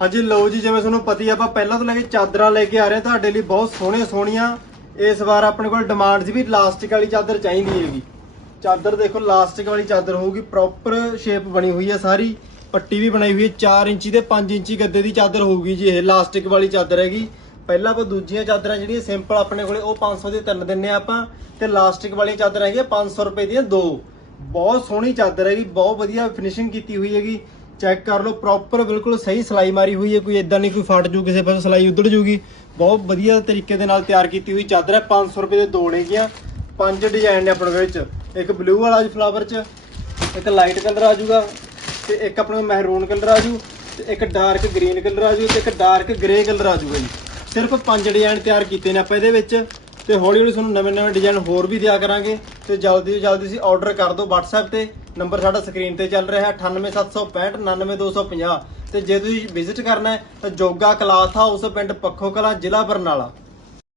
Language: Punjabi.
ਹਾਂਜੀ ਲਓ ਜੀ, ਜਿਵੇਂ ਤੁਹਾਨੂੰ ਪਤੀ ਆਪਾਂ ਪਹਿਲਾਂ ਤੋਂ ਲੈ ਕੇ ਚਾਦਰਾਂ ਲੈ ਕੇ ਆ ਰਹੇ ਤੁਹਾਡੇ ਲਈ ਬਹੁਤ ਸੋਹਣੀਆਂ ਸੋਹਣੀਆਂ। ਇਸ ਵਾਰ ਆਪਣੇ ਕੋਲ ਡਿਮਾਂਡ ਸੀ ਵੀ ਲਾਸਟਿਕ ਵਾਲੀ ਚਾਦਰ ਚਾਹੀਦੀ ਹੈਗੀ। ਚਾਦਰ ਦੇਖੋ ਲਾਸਟਿਕ ਵਾਲੀ ਚਾਦਰ ਹੋਊਗੀ ਪ੍ਰੋਪਰ ਸ਼ੇਪ ਬਣੀ ਹੋਈ ਹੈ ਸਾਰੀ। ਪੱਟੀ ਵੀ ਬਣਾਈ ਹੋਈ ਹੈ 4 ਇੰਚੀ ਤੇ 5 ਇੰਚੀ ਗੱਦੇ ਦੀ ਚਾਦਰ ਹੋਊਗੀ ਜੀ ਇਹ ਲਾਸਟਿਕ ਵਾਲੀ ਚਾਦਰ ਹੈਗੀ। ਪਹਿਲਾਂ ਆਪਾਂ ਦੂਜੀਆਂ ਚਾਦਰਾਂ ਜਿਹੜੀਆਂ ਸਿੰਪਲ ਆਪਣੇ ਕੋਲੇ, ਉਹ 500 ਦੀ ਤਿੰਨ ਦਿੰਨੇ ਆ ਆਪਾਂ। ਤੇ ਲਾਸਟਿਕ ਵਾਲੀਆਂ ਚਾਦਰਾਂ ਹੈਗੀਆਂ 500 ਰੁਪਏ ਦੀਆਂ ਦੋ। ਬਹੁਤ ਸੋਹਣੀ ਚਾਦਰ ਹੈਗੀ, ਬਹੁਤ ਵਧੀਆ ਫਿਨਿਸ਼ਿੰਗ ਕੀਤੀ ਹੋਈ ਹੈਗੀ। ਚੈੱਕ ਕਰ ਲਓ ਪ੍ਰੋਪਰ ਬਿਲਕੁਲ ਸਹੀ ਸਿਲਾਈ ਮਾਰੀ ਹੋਈ ਹੈ, ਕੋਈ ਇਦਾਂ ਨਹੀਂ ਕੋਈ ਫਟ ਜੂ, ਕਿਸੇ ਪਾਸੇ ਸਿਲਾਈ ਉਧੜ ਜੂਗੀ। ਬਹੁਤ ਵਧੀਆ ਤਰੀਕੇ ਦੇ ਨਾਲ ਤਿਆਰ ਕੀਤੀ ਹੋਈ ਚਾਦਰ ਹੈ 500 ਰੁਪਏ ਦੇ ਦੋ ਨੇਗੀਆਂ ਪੰਜ ਡਿਜ਼ਾਈਨ ਨੇ ਆਪਣੇ ਕੋਲ ਵਿੱਚ। ਇੱਕ ਬਲੂ ਵਾਲਾ ਫਲਾਵਰ ਚ, ਇੱਕ ਲਾਈਟ ਕਲਰ ਆ ਜਾਊਗਾ ਤੇ ਇੱਕ ਆਪਣੇ ਮਹਿਰੂਨ ਕਲਰ ਆ ਜੂ, ਤੇ ਇੱਕ ਡਾਰਕ ਗ੍ਰੀਨ ਕਲਰ ਆ ਜੂ, ਤੇ ਇੱਕ ਡਾਰਕ ਗ੍ਰੇ ਕਲਰ ਆ ਜੂਗਾ ਜੀ। ਸਿਰਫ ਪੰਜ ਡਿਜ਼ਾਈਨ ਤਿਆਰ ਕੀਤੇ ਨੇ ਆਪਾਂ ਇਹਦੇ ਵਿੱਚ। ਤੇ ਹੌਲੀ ਹੌਲੀ ਤੁਹਾਨੂੰ ਨਵੇਂ ਨਵੇਂ ਡਿਜ਼ਾਈਨ ਹੋਰ ਵੀ ਦਿਆ ਕਰਾਂਗੇ ਤੇ ਜਲਦੀ ਤੋਂ ਜਲਦੀ ਤੁਸੀਂ ਆਰਡਰ ਕਰ ਦਿਓ WhatsApp ਤੇ। ਨੰਬਰ ਸਾਡਾ ਸਕਰੀਨ ਤੇ ਚੱਲ ਰਿਹਾ ਹੈ 98765 99250 ਤੇ ਜੇ ਤੁਸੀਂ ਵਿਜ਼ਿਟ ਕਰਨਾ ਹੈ ਤਾਂ ਜੋਗਾ ਕਲਾਥ ਹਾਊਸ ਪਿੰਡ ਪੱਖੋ ਕਲਾਂ ਜ਼ਿਲ੍ਹਾ ਬਰਨਾਲਾ।